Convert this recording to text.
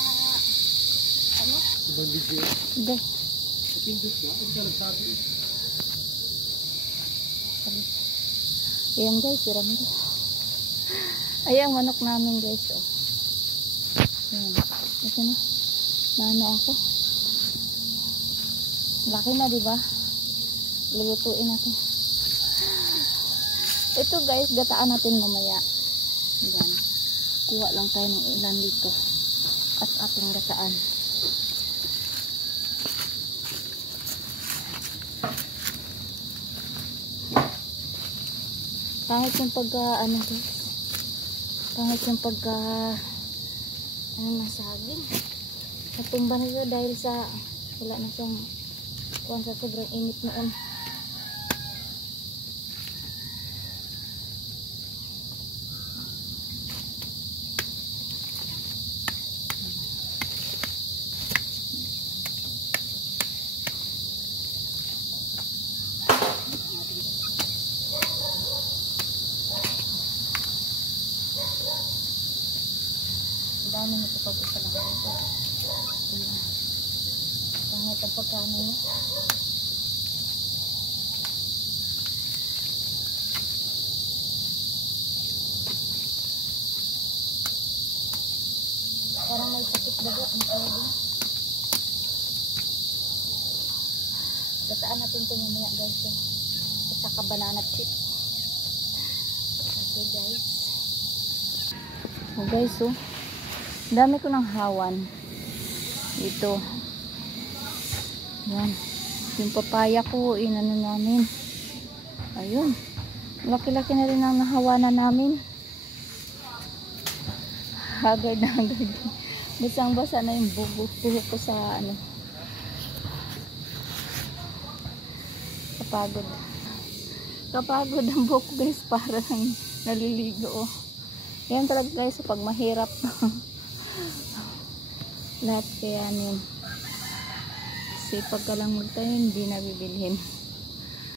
na ano? Ibang video. Hindi. Pindot ka? Hindi ka nagsabi. Ayan guys, piramid. Ayan, manok namin guys. Oh. Ayan. Ito na. Nano ako. Laki na, diba? Lulutuin natin. Ito guys, gataan natin mamaya. Ayan. Kuha lang tayo ng ilan dito. At ating gataan. Pangit yung pagka, ano guys. Pangit yung pagka, ano nasagin. Natumba na siya dahil sa, wala na siyang, kuwan sa sobrang init noon. Dami nito pag isa lang ito. Pangit ang pagkano niya. Parang may sakit baga ang sabi. Gataan natin ito mamaya guys. At saka banana chip. Okay guys. Oh guys, oh. Dami ko ng hawan ito. Yan. Yung papaya ko, inano namin. Ayun. Laki-laki na rin ang nahawanan namin. Haggard na haggard. Basang-basa na yung buhok ko sa ano. Kapagod. Kapagod ang buhok guys. Para lang naliligo. Oh. Yan talaga guys pag mahirap. Lahat kaya nun. Kasi pagka lang magtayo, hindi na bibilhin.